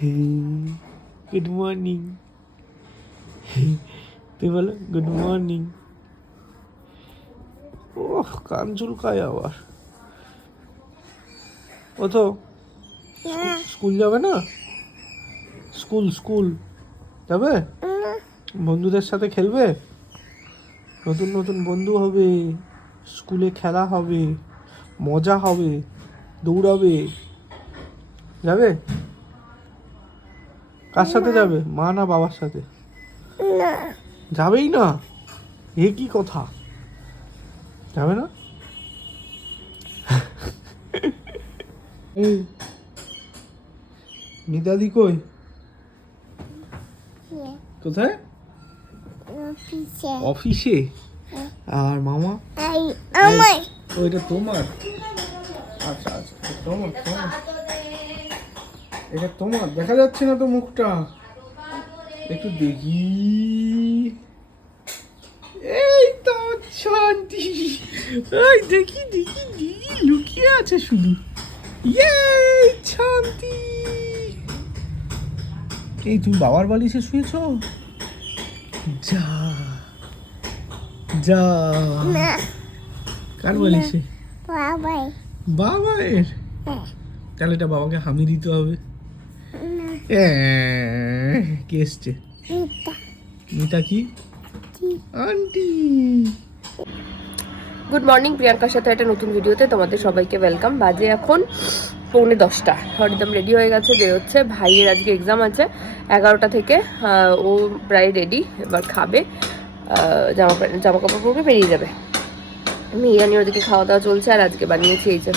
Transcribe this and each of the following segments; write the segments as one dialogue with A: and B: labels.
A: Good morning তুই বলো good morning ও কান চুলকায় আবার। ও তো স্কুল যাবে না? School school. যাবে? বন্ধুদের সাথে খেলবে? নতুন নতুন বন্ধু হবে স্কুলে খেলা হবে মজা হবে দৌড়াবে। যাবে? কার সাথে যাবে? মা না বাবার সাথে? যাবেই না? এ কি কথা? যাবে না? এই মিতাদি কই? কোথায়? অফিসে। আর মামা? ওইটা তোমার? আচ্ছা আচ্ছা তোমার তোমার। এটা তোমার দেখা যাচ্ছে না তো মুখটা। একটু দেখি। এই তো শান্তি। এই দেখি দেখি দেখি লুকিয়ে আছে শুধু। ইয়ে শান্তি। এই তুমি বাবার বালিশে শুয়েছ? যা যা। কার বালিশে? বাবায়ের তাহলে এটা বাবাকে হামি দিতে হবে। কে এসছে? মিতা। কি? আন্টি।
B: গুড মর্নিং প্রিয়াঙ্কার সাথে একটা নতুন ভিডিওতে তোমাদের সবাইকে ওয়েলকাম বাজে এখন পৌনে দশটা। হরিদম রেডি হয়ে গেছে বেরোচ্ছে। ভাইয়ের আজকে এক্সাম আছে এগারোটা থেকে ও প্রায় রেডি এবার খাবে। জামা জামা কাপড় পরে বেরিয়ে যাবে। আমি ইয়ানি ওদিকে খাওয়া দাওয়া চলছে আর আজকে বানিয়েছি এই যে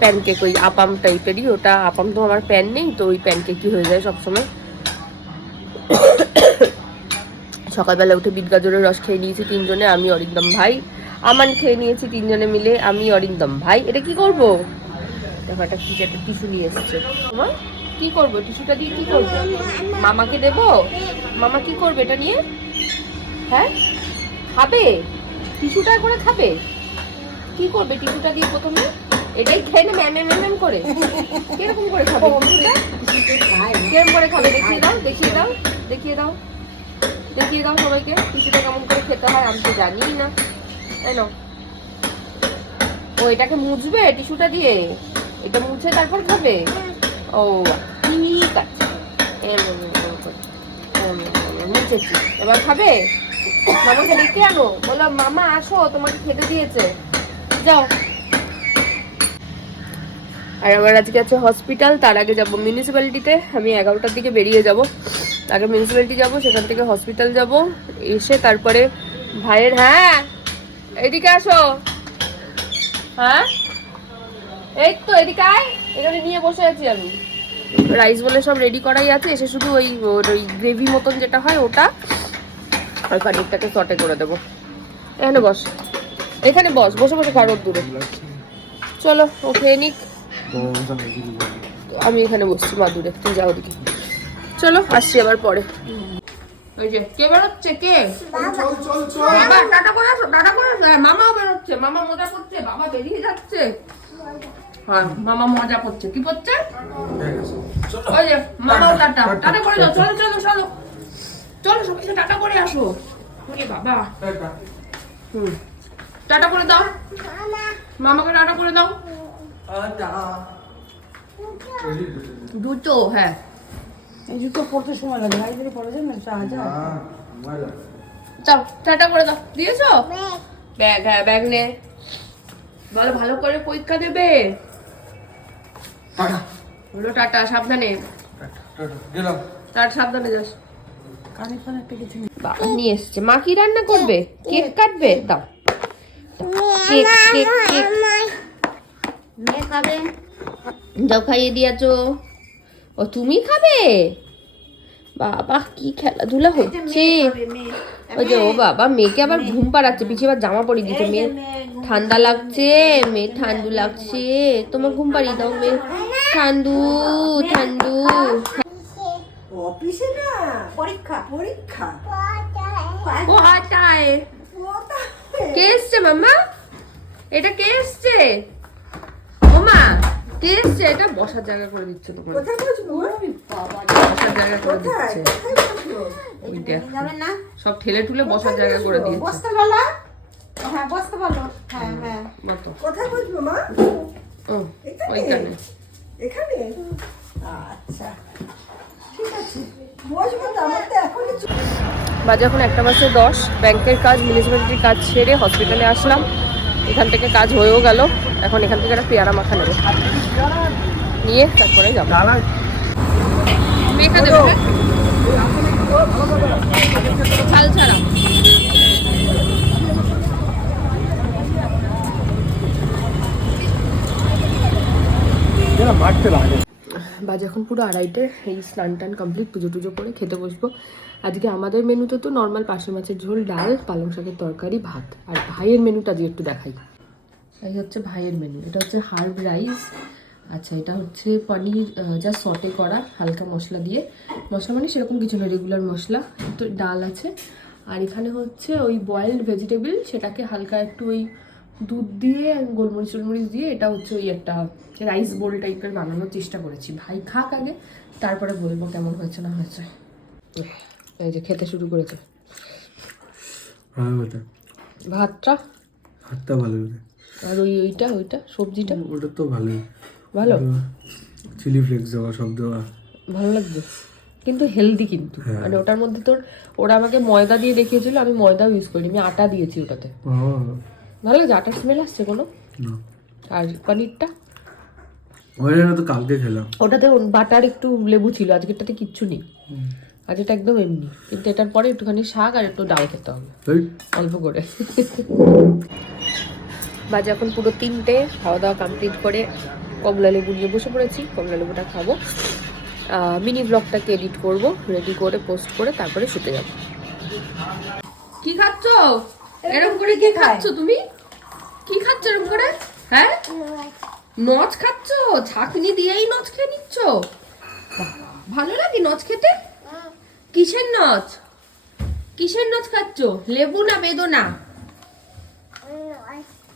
B: প্যানকেক ওই আপাম টাইপেরই ওটা আপাম তো আমার প্যান নেই, তো ওই প্যানকেকই হয়ে যায় সবসময়। সকালবেলা উঠে বিট গাজরের রস খেয়ে নিয়েছি তিনজনে, আমি অরিন্দম ভাই, আমান খেয়ে নিয়েছি তিনজনে মিলে, আমি অরিন্দম ভাই। এটা কি করব? দেখো, একটা কি একটা টিস্যু নিয়ে এসেছে। তোমার কি করব? টিস্যুটা দিয়ে কি করব? মামাকে দেব? মামা কি করবে এটা নিয়ে? হ্যাঁ? খাবে? টিস্যুটা করে খাবে? কি করবে? টিস্যুটা দিয়ে প্রথমে? এটাই খেয়ে নেবে ম্যাম ম্যাম করে। কীরকম করে খাবে? কীরকম করে খাবে? দেখিয়ে দাও দেখিয়ে দাও দেখিয়ে দাও দেখিয়ে দাও সবাইকে টিস্যুটা কেমন করে খেতে হয় আমি তো জানি না। তাই না ও এটাকে মুছবে টিস্যুটা দিয়ে? এটা মুছে তারপর খাবে? ও ঠিক আছে। এম, এম, এম, এম। এম, এম, এম, মুছেছি। এবার খাবে? মামাকে ডেকে আনো। বলো মামা আসো তোমাকে খেতে দিয়েছে। যাও। আর আমার আজকে আছে হসপিটাল তার আগে যাব মিউনিসিপ্যালিটিতে আমি এগারোটার দিকে বেরিয়ে যাব। আগে মিউনিসিপ্যালিটি যাব, সেখান থেকে হসপিটাল যাব। এসে তারপরে ভাইয়ের হ্যাঁ এদিকে আসো। হ্যাঁ? এই তো, এদিকে আয়। এখানে নিয়ে বসে আছি আমি। রাইস বলে সব রেডি করাই আছে। এসে শুধু ওই ওই গ্রেভি মতন যেটা হয়, ওটা। আর পানিরটাকে সটে করে দেবো। এখানে বস। এখানে বস, বসে বসে খাওয়ার দূরে। চলো, ও খেয়ে নিক। আমি এখানে বসছি মাদুরে তুই যাও ওদিকে। চলো আসছি আবার পরে। ওই যে কে বেরোচ্ছে কে? বাবা টাটা করে আসো টাটা করে আসো। হ্যাঁ, বেরোচ্ছে মামা মজা করছে বাবা বেরিয়ে যাচ্ছে। হ্যাঁ মামা মজা করছে। কি করছে? ওই যে মামাও টাটা টাটা। করে যাও চলো চলো চলো। চলো সবাইকে টাটা করে আসো। ওরে বাবা। হুম। টাটা করে দাও। মামাকে টাটা করে দাও। দুটো হ্যাঁ।
C: এই জুতো পড়তে সময় লাগে। ভাই যদি পড়ে যান না সাহায্য
B: যাও টাটা করে দাও। দিয়েছ? ব্যাগ। হ্যাঁ ব্যাগ নে। বলো ভালো করে পরীক্ষা দেবে। হলো টাটা সাবধানে।
A: গেলাম।
B: টাটা সাবধানে যাস।
C: কানে ফানে একটা কিছু
B: বাবা নিয়ে এসছে। মা কি রান্না করবে? কেক কাটবে? দাও। কেক কেক কেক
C: মেয়ে খাবে?
B: যাও খাইয়ে দিয়েছ। ও তুমি খাবে? বাবা কি খেলাধুলা হচ্ছে। ওই যে ও বাবা মেয়েকে আবার ঘুম পাড়াচ্ছে পিছিয়ে আবার জামা পরিয়ে দিচ্ছে। মেয়ে ঠান্ডা লাগছে মেয়ে ঠান্ডু লাগছে। তোমার ঘুম পাড়িয়ে দাও মেয়ে। ঠান্ডু ঠান্ডু।
C: অফিসে না? পরীক্ষা। পরীক্ষা।
B: ও আটায়। কে এসছে মাম্মা? এটা কে এসছে? ও মা কে এসছে এটা বসার জায়গা করে দিচ্ছে তোমার
C: কোথায়
B: বসার জায়গা করে দিচ্ছে। ওই দেখ।
C: না?
B: সব ঠেলে টুলে বসার জায়গা করে দিয়েছে।
C: বসতে বলো। হ্যাঁ বসতে বলো। হ্যাঁ হ্যাঁ।
B: মতো
D: কোথায় বসবো মা?
B: ও ওইখানে।
D: এখানে? আচ্ছা। ঠিক আছে। বসবো তো আমার তো এখনই
B: বাজে এখন একটা বাজে দশ। ব্যাংকের কাজ মিউনিসিপ্যালিটির কাজ সেরে হসপিটালে আসলাম। এখান থেকে কাজ হয়েও গেল। এখন এখান থেকে একটা পেয়ারা মাখা নেবে। নিয়ে তারপরে যাব। ছাড়া। বাজে এখন পুরো আড়াইটে, এই স্নান টান কমপ্লিট পুজো টুজো করে খেতে বসবো। আজকে আমাদের মেনুতে তো নর্মাল পার্শে মাছের ঝোল, ডাল, পালং শাকের তরকারি, ভাত। আর ভাইয়ের মেনুটা দিয়ে একটু দেখাই। এই হচ্ছে ভাইয়ের মেনু এটা হচ্ছে হার্ব রাইস আচ্ছা এটা হচ্ছে পনির যা সটে করা হালকা মশলা দিয়ে। মশলা মানে সেরকম কিছু না রেগুলার মশলা। তো ডাল আছে। আর এখানে হচ্ছে ওই বয়েলড ভেজিটেবল সেটাকে হালকা একটু ওই দুধ দিয়ে গোলমরিচ টোলমরিচ দিয়ে এটা হচ্ছে ওই একটা রাইস বোল টাইপের বানানোর চেষ্টা করেছি। ভাই খাক আগে তারপরে বলব কেমন হয়েছে না হয়েছে। এই যে খেতে শুরু করেছে।
A: ভালো কথা
B: ভাতটা?
A: ভালো লাগে
B: আর ওই ওইটা ওইটা সবজিটা?
A: ওটা তো ভালোই।
B: ভালো?
A: চিলি ফ্লেক্স দেওয়া সব দেওয়া।
B: ভালো লাগছে। কিন্তু হেলদি কিন্তু। মানে ওটার মধ্যে তোর ওরা আমাকে ময়দা দিয়ে দেখিয়েছিল আমি ময়দা ইউজ করি আমি আটা দিয়েছি ওটাতে। ভালো লাগছে? আটার স্মেল আসছে কোনো? আর পনিরটা?
A: ওইটা তো কালকে খেলাম।
B: ওটাতে বাটার একটু লেবু ছিল আজকেরটাতে কিচ্ছু নেই। আজ এটা একদম এমনি। কিন্তু এটার পরে একটুখানি শাক আর একটু ডাল খেতে হবে। অল্প করে। বাজে এখন পুরো তিনটে খাওয়া দাওয়া কমপ্লিট করে কমলা লেবু নিয়ে বসে পড়েছি, কমলা লেবুটা খাব। মিনি ব্লগটাকে এডিট করব রেডি করে পোস্ট করে তারপরে শুতে যাব। কি খাচ্ছ? এরকম করে কি খাচ্ছ তুমি? কি খাচ্ছ এরকম করে? হ্যাঁ? নচ খাচ্ছ? ছাকনি দিয়েই নচ খেয়ে নিচ্ছ? ভালো লাগে নচ খেতে? কিসের নচ? কিসের নচ খাচ্ছ? লেবু না বেদনা?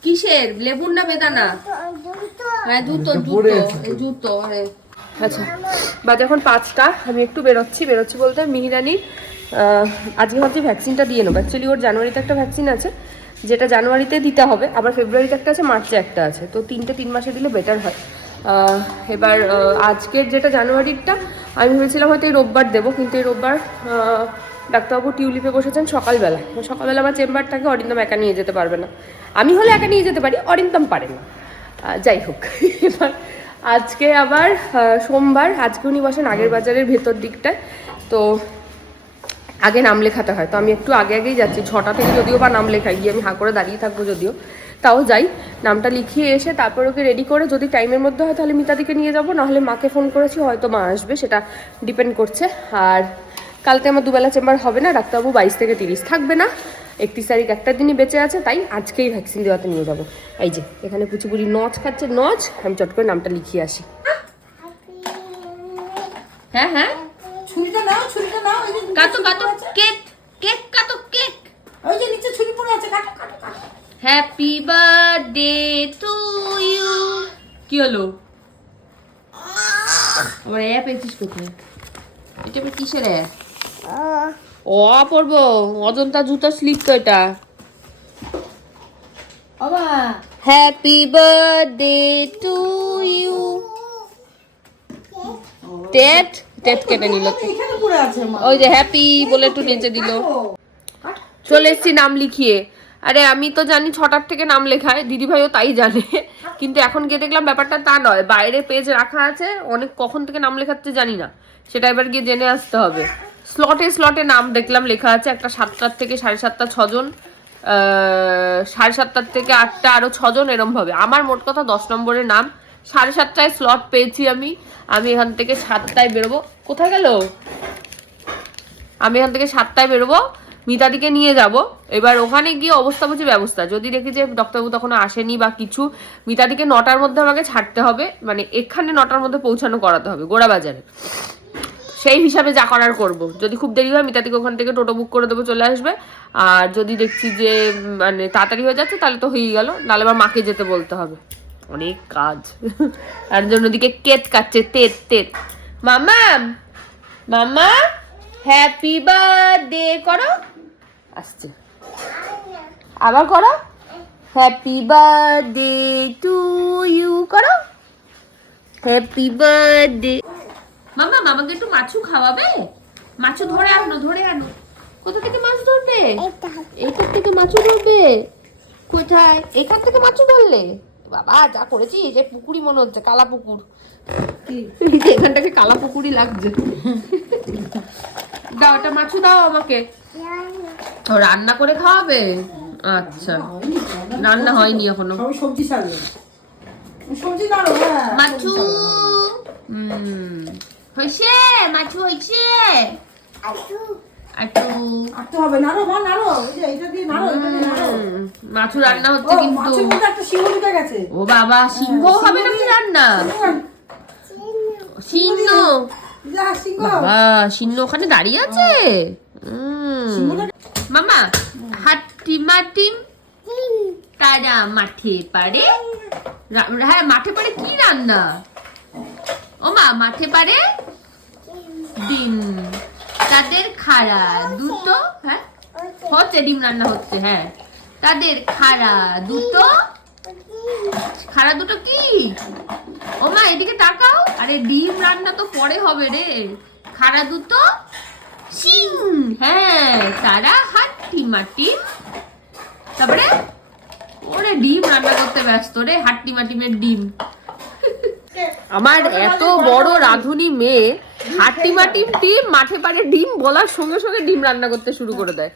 B: কিসের? লেবুর না বেদানা? হ্যাঁ জুতো জুতো জুতো আচ্ছা বাজে এখন পাঁচটা আমি একটু বেরোচ্ছি বেরোচ্ছি বলতে মিহিরানি আজকে ভাবছি ভ্যাকসিনটা দিয়ে নেব। অ্যাকচুয়ালি ওর জানুয়ারিতে একটা ভ্যাকসিন আছে যেটা জানুয়ারিতে দিতে হবে আবার ফেব্রুয়ারিতে একটা আছে মার্চে একটা আছে। তো তিনটে তিন মাসে দিলে বেটার হয়। এবার আজকের যেটা জানুয়ারিরটা আমি ভেবেছিলাম হয়তো এই রোববার দেবো কিন্তু এই রোববার ডাক্তারবাবু টিউলিপে বসেছেন সকালবেলা সকালবেলা আমার চেম্বার থাকে অরিন্দম একা নিয়ে যেতে পারবে না। আমি হলে একা নিয়ে যেতে পারি, অরিন্দম পারে না। যাই হোক, এবার আজকে আবার সোমবার, আজকে উনি বসেন আগের বাজারের ভেতর দিকটায়। তো আগে নাম লেখাতে হয়, তো আমি একটু আগে আগেই যাচ্ছি। ছটা থেকে যদিও বা নাম লেখাই, গিয়ে আমি হাঁ করে দাঁড়িয়ে থাকব যদিও, তাও যাই। নামটা লিখিয়ে এসে তারপর ওকে রেডি করে যদি টাইমের মধ্যে হয় তাহলে মিতাদিকে নিয়ে যাব, নাহলে মাকে ফোন করেছি, হয়তো মা আসবে, সেটা ডিপেন্ড করছে। আর কালকে আমার দুবেলা চেম্বার হবে না ডাক্তারবাবু বাইশ থেকে তিরিশ থাকবে না। একত্রিশ তারিখ একটা দিনই বেঁচে আছে তাই আজকেই ভ্যাকসিন দেওয়াতে নিয়ে যাব। এই যে এখানে পুচুপুরি নচ খাচ্ছে নচ আমি চট করে নামটা লিখিয়ে আসি। হ্যাঁ হ্যাঁ।
C: ছুরিটা নাও ছুরিটা নাও ওই যে
B: কাতো কাতো কেক কেক কাতো কেক।
C: ওই যে নিচে ছুরি পড়ে আছে কাটো কাটো কাটো।
B: হ্যাপি বার্থডে টু ইউ কি হলো? আমার অ্যাপ পেয়েছিস কোথায়? এটা আবার কিসের অ্যাপ? ও পড়ব অজন্তা জুতা স্লিপ তো এটা। হ্যাপি বার্থডে টু ইউ টেট টেট কেটে নিল। ওই যে হ্যাপি বলে একটু নেচে দিল। চলে এসেছি নাম লিখিয়ে। আরে আমি তো জানি ছটার থেকে নাম লেখায়। দিদিভাইও তাই জানে। কিন্তু এখন গিয়ে দেখলাম ব্যাপারটা তা নয়। বাইরে পেজ রাখা আছে। অনেক কখন থেকে নাম লেখাচ্ছে জানি না। সেটা এবার গিয়ে জেনে আসতে হবে। স্লটে স্লটে নাম দেখলাম, লেখা আছে একটা সাতটার থেকে সাড়ে সাতটা ছজন সাড়ে সাতটার থেকে আটটা আরও ছজন এরম ভাবে। আমার মোট কথা দশ নম্বরের নাম। সাড়ে সাতটায় স্লট পেয়েছি আমি। আমি এখান থেকে সাতটায় বেরোবো। কোথায় গেল? আমি এখান থেকে সাতটায় বেরোবো। মিতাদিকে নিয়ে যাব। এবার ওখানে গিয়ে অবস্থা বুঝি ব্যবস্থা। যদি দেখি যে ডক্টরবাবু তখন আসেনি বা কিছু মিতাদিকে নটার মধ্যে আমাকে ছাড়তে হবে। মানে এখানে নটার মধ্যে পৌঁছানো করাতে হবে গোড়া বাজারে সেই হিসাবে যা করার করব। যদি খুব দেরি হয় মিতাদিকে ওখান থেকে টোটো বুক করে দেবো, চলে আসবে। আর যদি দেখছি যে মানে তাড়াতাড়ি হয়ে যাচ্ছে, তাহলে তো হয়েই গেল। নাহলে আবার মাকে যেতে বলতে হবে। অনেক কাজ। তার জন্য ওদিকে কেত কাটছে, তেত তেত। মামা মামা হ্যাপি বার্থডে করো। আসছে। আবার করো। হ্যাপি বার্থডে টু ইউ করো। হ্যাপি বার্থডে মামা মামাকে একটু মাছু খাওয়াবে? মাছু ধরে আনো ধরে আনো। কোথা থেকে মাছ ধরবে? এইখান থেকে মাছু ধরবে? কোথায়? এখান থেকে মাছু ধরলে? বাবা যা করেছি যে পুকুরি মনে হচ্ছে কালা পুকুর। এখানটাকে কালা পুকুরি লাগছে। দাও একটা মাছু দাও আমাকে। রান্না করে খাওয়াবে? আচ্ছা। রান্না হয়নি
D: এখনও। সবজি সারবে সবজি নাড়ো হ্যাঁ।
B: মাছু! হুম। হয়েছে? মাছু হয়েছে?
D: দিয়ে নাড়ো
B: হুম, মাছু রান্না হচ্ছে কিন্তু। ও বাবা সিংহ হবে নাকি রান্না? সিংহ। বাবা সিংহ ওখানে দাঁড়িয়ে আছে? মামা হাট্টিমা টিম তারা মাঠে পারে? হ্যাঁ মাঠে পারে কি রান্না? ও মা মাঠে পারে? ডিম। তাদের খাড়া, দুটো হ্যাঁ? হচ্ছে, ডিম রান্না হচ্ছে হ্যাঁ। তাদের খাড়া, দুটো। খাড়া দুটো কি? ও মা এদিকে তাকাও। আরে, ডিম রান্না তো পরে হবে রে। খাড়া দুটো সিং হ্যাঁ তারা হাট্টি মাটি তারপরে? ওরে, ডিম রান্না করতে ব্যস্ত রে, হাট্টি মাটিমের ডিম। আমার এত বড় রাঁধুনি মেয়ে হাট্টি মাটিম ডিম মাঠে পারে ডিম বলার সঙ্গে সঙ্গে ডিম রান্না করতে শুরু করে দেয়।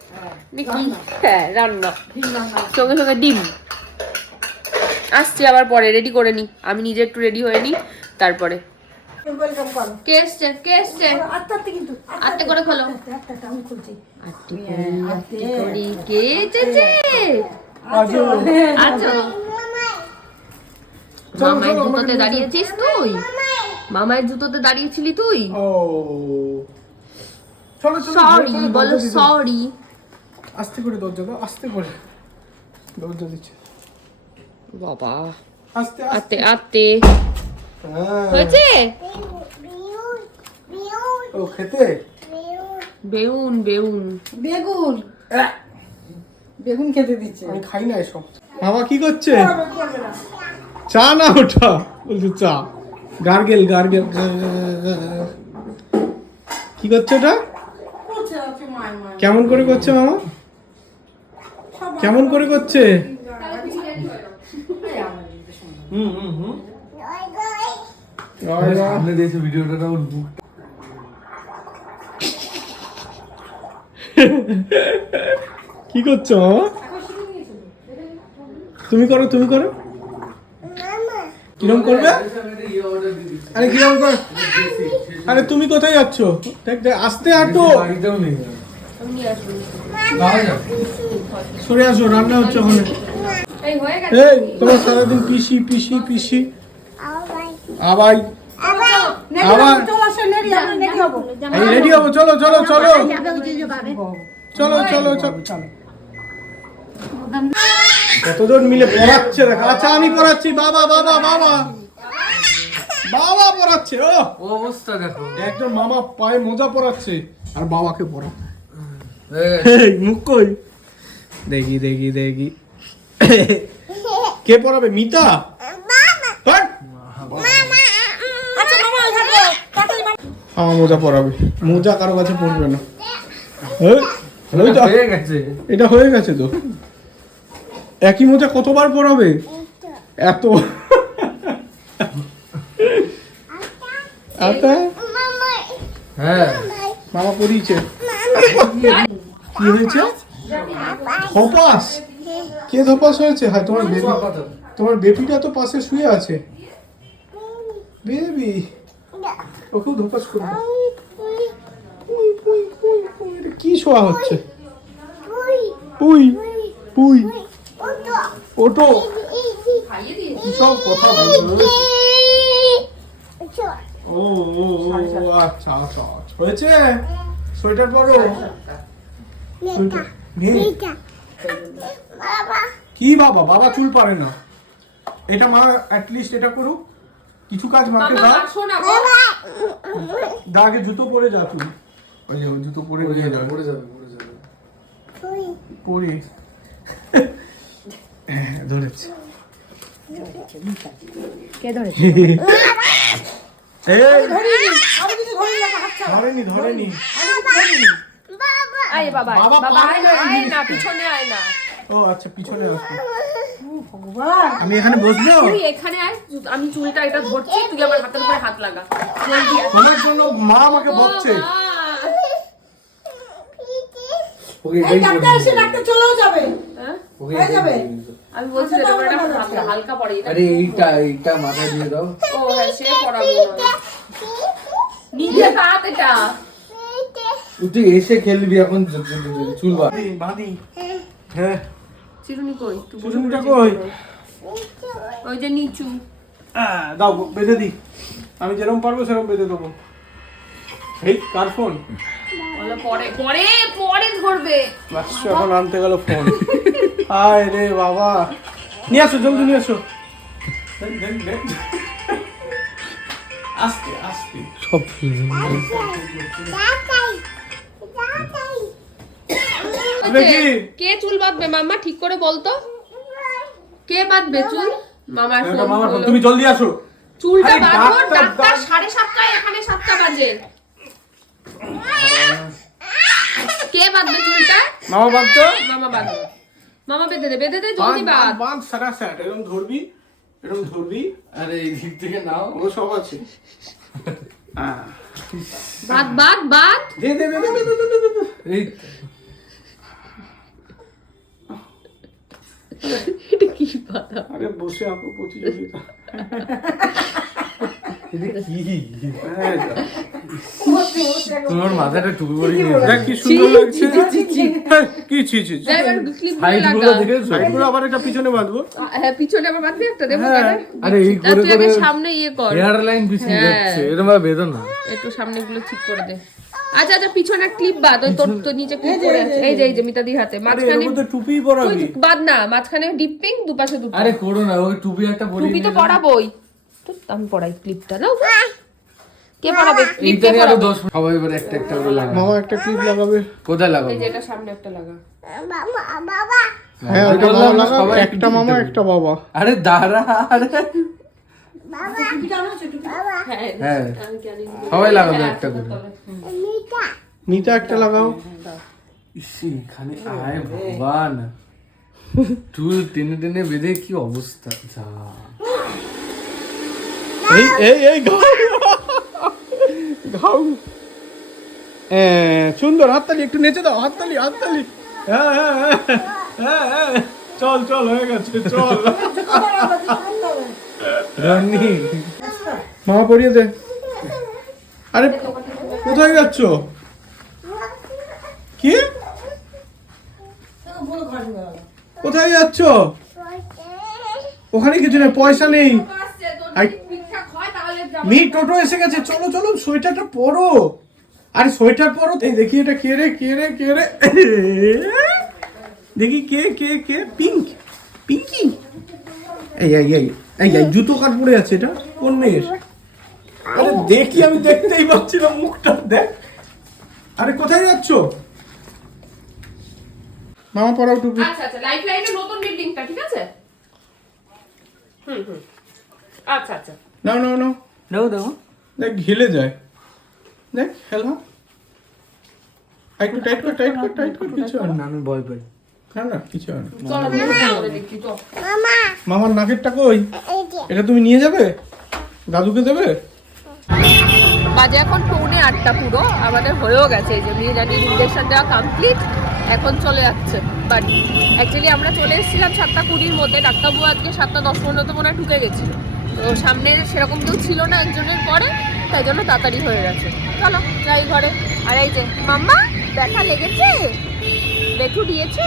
B: কি? হ্যাঁ রান্না। সঙ্গে সঙ্গে ডিম। আসছি আবার পরে রেডি করে নি। আমি নিজে একটু রেডি হয়ে নি তারপরে। কে এসছে? কে এসছে?
D: আটটা
B: করে খোলো।
D: আটটা
B: করি কে এসেছে? আচ্ছা মামায়ের জুতোতে দাঁড়িয়েছিস তুই? মামায়ের জুতোতে দাঁড়িয়েছিলি তুই? সরি বলো সরি
A: আস্তে করে দরজা দাও আস্তে করে। দরজা দিচ্ছে।
B: বাবা।
A: আস্তে
B: আতে
A: আস্তে হ্যাঁ।
B: হয়েছে?
A: ও খেতে?
B: বেউন বেউন
D: বেগুন। বেগুন খেতে দিচ্ছে।
A: আমি খাই না এসব। বাবা কি করছে? চা না ওটা? বলছে চা। Gargle gargle. কি করছে ওটা? কেমন করে করছে মামা? কেমন করে করছে? হুম হুম হুম।
E: সামনে দিয়েছে ভিডিওটা ওর বুক
A: কি করছ মামা? তুমি করো তুমি করো। কিরম করবে? আরে কিরম কর আরে তুমি কোথায় যাচ্ছ? দেখ দেখ, আস্তে হাঁটো। সরে আসো, রান্না হচ্ছে ওখানে।
B: এই,
A: তোমার সারাদিন পিসি পিসি পিসি।
D: নেড়ি
A: আবার? রেডি হব চলো চলো। চলো চলো চলো চলো। কতজন মিলে পড়াচ্ছে দেখ। আচ্ছা আমি পড়াচ্ছি। বাবা বাবা বাবা। বাবা পড়াচ্ছে ও।
E: ও অবস্থা দেখো।
A: একজন মামা পায়ে মোজা পরাচ্ছে আর বাবাকে পড়া। মুখ কই? দেখি দেখি দেখি। কে পড়াবে মিতা?
D: আচ্ছা তাড়াতাড়ি মামা
A: আমার মোজা পরাবে। মোজা কারও কাছে পড়বে না।
E: হয়ে?
A: এটা হয়ে গেছে তো। একই মোজা কতবার পরাবে? এত। আচ্ছা।
E: হ্যাঁ।
A: মামা পরিয়েছে। কি হয়েছে? ধপাস। কে ধপাস হয়েছে? হ্যাঁ তোমার বেবি। তোমার বেবিটা তো পাশে শুয়ে আছে। বেবি। ওকেও ধপাস করবে পুই, পুই, পুই, পুই। এটা কি শোয়া হচ্ছে? পুই। পুই ওটো। কি সব কথা ও ও ও আচ্ছা আচ্ছা আচ্ছা। হয়েছে? সোয়েটার পরো। কি বাবা? বাবা চুল পারে না। এটা মা অ্যাটলিস্ট এটা করুক। কিছু কাজ মাকে দাও।
B: আসো না। গো।
A: দা আগে জুতো পরে যা তুই ওই যে জুতো পরে নিয়ে
E: যাবে
A: যাবে।
E: পড়ে যাবে পড়ে যাবে।
A: পরে ধরেছে।
B: কে
A: ধরেনি ধরেনি
B: আয় বাবা আয়,
A: বাবা
B: বাবা আয় না পিছনে আয় না।
A: ও আচ্ছা পিছনে আসবে
D: ভগবান।
A: আমি এখানে বসবো?
B: তুই এখানে আয় আমি চুলটা এটা ধরছি তুই আমার হাতের উপরে হাত লাগা।
A: তোমার জন্য মা আমাকে বকছে।
E: ওকে
D: এই ডাক্তার এসে ডাক্তার চলেও যাবে।
B: হ্যাঁ?
D: হয়ে যাবে।
B: আমি বলছি
D: আচ্ছা,
B: একটা হালকা- পড়ে
E: আরে এইটা এইটা মাথায় দিয়ে দাও।
B: ও হ্যাঁ সে পড়াবো না। নিজে হাত এটা।
E: তুই এসে খেলবি এখন চুল বাঁধ।
A: বাঁধি, বাঁধি। হ্যাঁ।
B: চিরুনি কই? একটু
A: চিরুনিটা কই?
B: ওই যে নিচু।
A: আহ, দাও বেঁধে দি। আমি যেরকম পারব সেরকম বেঁধে দেবো। এই কার ফোন
B: বলো পরে পরে পরে ধরবে।
A: এখন আনতে গেল ফোন আয় রে বাবা। নিয়ে আসো জলদি নিয়ে আসো। আস্তে আস্তে।
E: সব
B: কে চুল বাঁধবে? মামা ঠিক করে বলতো কে বাঁধবে চুল? মামার।
A: তুমি জলদি আসো।
B: চুলটা বাঁধো
A: ডাক্তার।
B: সাড়ে সাতটায় এখানে সাতটা বাজে। কে বাঁধবে চুলটা?
A: মামা বাদ তো
B: মামা বাঁধো মামা বেঁধে দে বেঁধে দে জলদি
A: বাঁধ
B: বাঁধ।
A: সারা স্যাট এরকম ধরবি এরকম ধরবি।
E: আরে এই দিক থেকে নাও।
A: ও সব আছে।
B: বাঁধ বাঁধ বাঁধ।
A: দে দে দে দে দে, দে, দে।
E: এই
B: এটা কি বাঁধা?
A: আরে বসে আঁকো প্রতিযোগিতা।
E: তোমার মাথাটা টুপি পরে
A: দেখ কি সুন্দর লাগছে। কি ছি ছি ছি।
B: যা এবার ক্লিপ
E: সাইড
B: লাগা।
E: গুলো দেখেছ
A: সাইডগুলো আবার এটা পিছনে বাঁধবো।
B: হ্যাঁ পিছনে আবার বাঁধবি একটা? দেবো।
E: আরে এই করে করে
B: সামনে ইয়ে কর।
E: হেয়ার লাইন পিছিয়ে। যাচ্ছে এরকম ভাবে বেঁধো
B: একটু সামনে গুলো ঠিক করে দে। আচ্ছা আচ্ছা পিছনে ক্লিপ বাঁধ। ওই তোর তো নিচে ক্লিপ করে আছে। এই যে। এই যে মিতাদির হাতে। মাঝখানে
A: টুপি পরাবি।
B: না মাঝখানে ডিপ পিঙ্ক দুপাশে দুটো
E: আরে করো না ওই টুপি একটা পরে
B: টুপি তো পড়াবোই তো আমি পড়াই ক্লিপটা নাও কে পড়াবে? ক্লিপ
E: এইটা
B: কে
E: নিয়ে আরও
B: পড়াবে?
E: দশ সবাই এবার একটা একটা করে লাগা
A: মামা একটা ক্লিপ লাগাবে।
E: কোথায় লাগাবো?
B: এই যে এটা সামনে একটা লাগা।
A: হ্যাঁ ওটা মামা লাগাবে একটা মামা একটা বাবা।
E: আরে দাঁড়া আরে।
B: হ্যাঁ
E: হ্যাঁ।
B: আমি জানি
E: সবাই লাগাবে একটা করে।
A: একটা লাগাও।
E: আয় ভগবান। চুল টেনে টেনে বেঁধে কি অবস্থা? যা।
A: এই এই এই ঘাউ। ঘাউ। সুন্দর হাততালি একটু নেচে দাও হাততালি হাততালি। হ্যাঁ হ্যাঁ হ্যাঁ, হ্যাঁ হ্যাঁ। চল চল হয়ে গেছে চল।
E: রনি।
A: মামা পরিয়ে দে। আরে কোথায় যাচ্ছ? কি। কোথায় যাচ্ছ? ওখানে কিছু নেই পয়সা নেই আই-
B: ঠিকঠাক হয় তাহলে যাব।
A: মি টোটো এসে গেছে চলো চলো সোয়েটারটা পরো। আরে সোয়েটার পরো এই দেখি এটা কে রে কে রে কে রে? দেখি কে কে কে? পিঙ্ক পিঙ্কি? এই এই এই এই এই জুতো কাট পড়ে আছে এটা? কোন মেয়ের? আরে দেখি আমি দেখতেই পাচ্ছি না মুখটা দেখ। আরে কোথায় যাচ্ছ? মামা পরাও টুপি।
B: আচ্ছা আচ্ছা লাইফ লাইনের নতুন বিল্ডিংটা ঠিক আছে? হুম হুম। আচ্ছা আচ্ছা।
A: নাও নাও নাও।
E: দাও দাও।
A: দেখ ঘিলে যায়। দেখ খেলা। একটু টাইট কর টাইট কর টাইট কর কিছু হয় না।
E: আমি ভয় পাই।
A: না না কিছু হয় না।
B: দেখি
A: মামার নাকেরটা কই? এটা তুমি নিয়ে যাবে? দাদুকে দেবে?
B: বাজে এখন পৌনে আটটা পুরো আমাদের হয়েও গেছে এই যে মেয়ে জানিয়ে ইঞ্জেকশন দেওয়া কমপ্লিট এখন চলে যাচ্ছে বাড়ি। অ্যাকচুয়ালি আমরা চলে এসেছিলাম সাতটা কুড়ির মধ্যে ডাক্তারবাবু আজকে সাতটা দশ পনেরোতে মনে হয় ঢুকে গেছিল। তো সামনে সেরকম কেউ ছিল না একজনের পরে, তাই জন্য তাড়াতাড়ি হয়ে গেছে। চলো, যাই ঘরে। আর এই যে, মাম্মা, ব্যথা লেগেছে? বেথু দিয়েছে?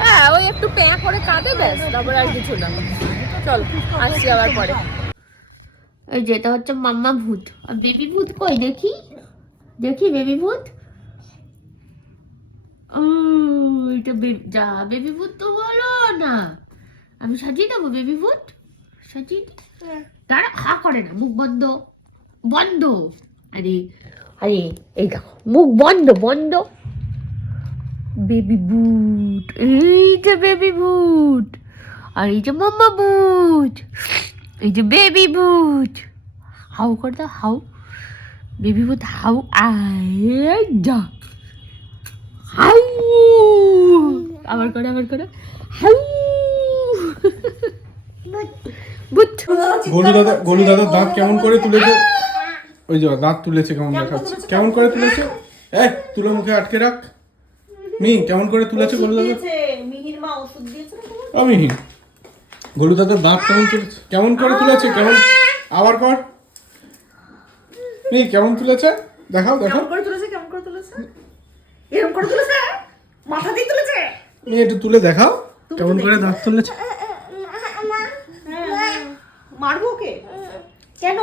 B: হ্যাঁ ওই একটু প্যাঁ করে কাঁদে, ব্যাস, তারপরে আর কিছু না। চল, আসছি আবার পরে। এই যেটা হচ্ছে মাম্মা ভূত। আর বেবি ভূত কই? দেখি। দেখি, বেবি ভূত। এটা যা, বেবি ভূত তো হলো না। আমি সাজিয়ে দেবো বেবি ফুট সাজিয়ে তারা হা করে না মুখ বন্ধ। বন্ধ। আরে আরে এই দেখো মুখ বন্ধ বন্ধ। বেবি বুট এই যে বেবি বুট আর এই যে মাম্মা বুট এই যে বেবি বুট হাউ কর দাও হাউ। বেবি বুট হাউ আয় যা। হাউ। আবার করে আবার করে। হাউ।
A: গোলু দাদা গোলু দাদা দাঁত কেমন করে তুলেছে? ওই যে দাঁত তুলেছে কেমন দেখাচ্ছে। কেমন করে তুলেছে? এই তুলে মুখে আটকে রাখ। মি কেমন করে তুলেছে গোলু দাদা
D: মিহির মা ওষুধ দিয়েছে
A: আমি গোলু দাদা দাঁত কেমন তুলেছে? কেমন করে তুলেছে? কেমন আবার কর। মি কেমন তুলেছে? দেখাও দেখাও।
D: কেমন করে তুলেছে কেমন করে তুলেছে? এরকম করে তুলেছে? মাথা দিয়ে তুলেছে?
A: মি একটু তুলে দেখাও। কেমন করে দাঁত তুলেছে
D: মারবো ওকে কেন?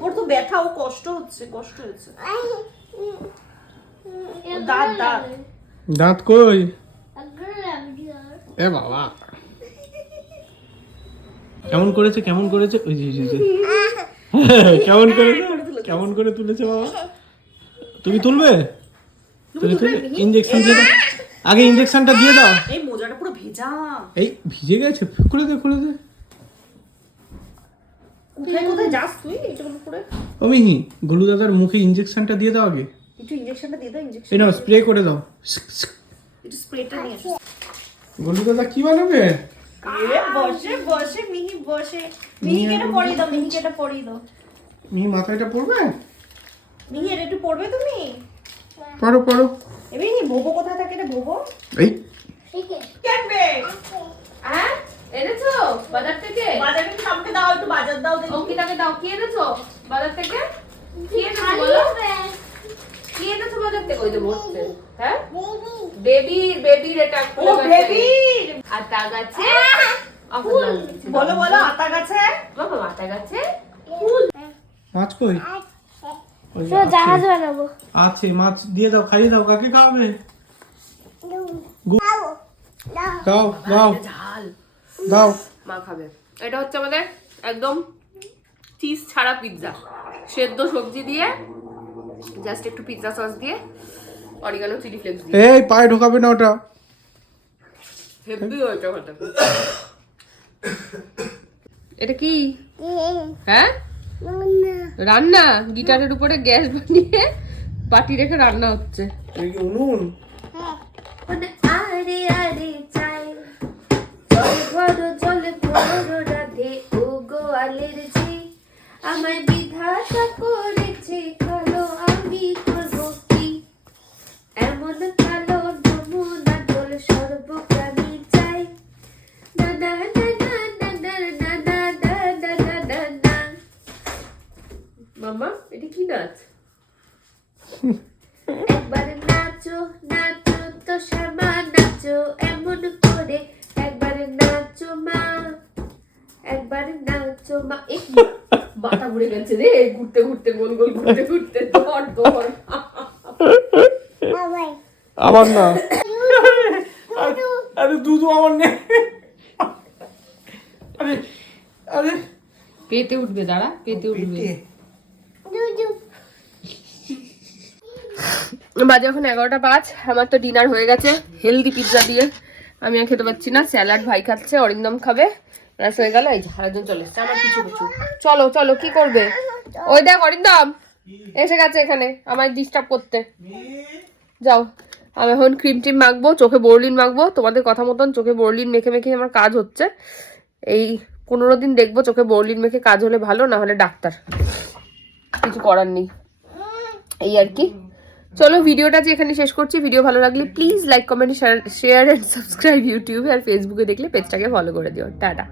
D: ওর তো ব্যথা ও কষ্ট হচ্ছে কষ্ট হচ্ছে। দাঁত দাঁত।
A: দাঁত কই? এ বাবা। কেমন করেছে কেমন করেছে? ওই যে, ওই যে। কেমন করেছে? কেমন করে তুলেছে বাবা? তুমি তুলবে? তুমি তুলবে ইঞ্জেকশন দিয়ে দাও। আগে ইঞ্জেকশনটা দিয়ে দাও।
D: এই মোজাটা পুরো ভেজা।
A: এই ভিজে গেছে। খুলে দে খুলে দে।
D: কোথায় কোথায় যাস তুই? এটা করে।
A: ও মিহি গোলু দাদার মুখে ইঞ্জেকশনটা দিয়ে দাও আগে।
D: একটু ইঞ্জেকশনটা দিয়ে দাও ইঞ্জেকশন
A: নাও স্প্রে করে দাও।
D: একটু স্প্রেটা নিয়ে আসো
A: গোলু দাদা কি বানাবে?
D: এ বসে বসে মিহি বসে। মিহিকে এটা পরিয়ে দাও মিহিকে এটা পরিয়ে দাও।
A: মিহি মাথায়টা পড়বে
D: মিহি এটা একটু পড়বে তুমি?
A: পড়ো পড়ো
D: এ মিহি ভোবো কোথায় থাকে এটা ভোবো
A: এই।
D: কেনবে
B: হ্যাঁ? এনেছো? বাজার থেকে?
D: বাজারে আমাকে দাও একটু বাজার দাও দেখি।
B: অঙ্কিতাকে দাও। কি এনেছো? বাজার থেকে? কি এনেছো বলো? কি এনেছো বাজার থেকে? ওই যে বসছে। হ্যাঁ? বেবি বেবির এটা
D: ও বেবি!
B: আর
D: বলো বলো আতা গাছে?
B: বাবা মাথা গাছে?
A: মাছ কই? যে আছে। আছে মাছ দিয়ে দাও খাইয়ে দাও কাকে খাওয়াবে? গু- দাও। দাও
B: ঝাল।
A: দাও।
B: মা খাবে। এটা হচ্ছে আমাদের একদম চিজ ছাড়া পিৎজা সেদ্ধ সবজি দিয়ে জাস্ট একটু পিৎজা সস দিয়ে অরিগানো চিলি ফ্লেক্স দিয়ে।
A: এই পায়ে ঢোকাবে না ওটা।
B: হেভি হয়েছে খেতে এটা কি? হ্যাঁ? রান্না। গিটারের উপরে গ্যাস বানিয়ে পাটি রেখে রান্না হচ্ছে।
A: উনুন?
B: মানে আরে আরে আমায় বিধাতা করেছে কালো আমি করব কি এমন কালো নমুনা জল সর্বপ্রাণী চাই মামা এটা কি নাচ একবার নাচো নাচো তো শ্যামা নাচো এমন করে একবার নাচো মা একবার নাচো মা মাথা ঘুরে গেছে রে। ঘুরতে ঘুরতে গোল গোল ঘুরতে ঘুরতে ধর ধর।
A: আমার না। আরে দুধু আমার নেই। আরে আরে।
B: পেতে উঠবে দাঁড়া পেতে উঠবে। বাজে এখন এগারোটা পাঁচ আমার তো ডিনার হয়ে গেছে হেলদি পিৎজা দিয়ে। আমি আর খেতে পাচ্ছি না স্যালাড ভাই খাচ্ছে অরিন্দম খাবে। ব্যাস হয়ে গেল এই যে আরেকজন চলে এসছে। আমার কিছু কিছু। চলো চলো, কি করবে? ওই দেখ, অরিন্দম! এসে গেছে এখানে, আমায় ডিস্টার্ব করতে। যাও, আমি এখন ক্রিম টিম মাখবো, চোখে বোরলিন মাখবো। তোমাদের কথা মতন চোখে বোরলিন মেখে মেখে আমার কাজ হচ্ছে। এই পনেরো দিন দেখব চোখে বোরলিন মেখে কাজ হলে ভালো, না হলে ডাক্তার। কিছু করার নেই। এই আর কি। চলো, ভিডিওটা যে এখানে শেষ করছি। ভিডিও ভালো লাগলে please like comment share and subscribe ইউটিউবে আর ফেসবুকে দেখলে পেজটাকে ফলো করে দিও। টাটা।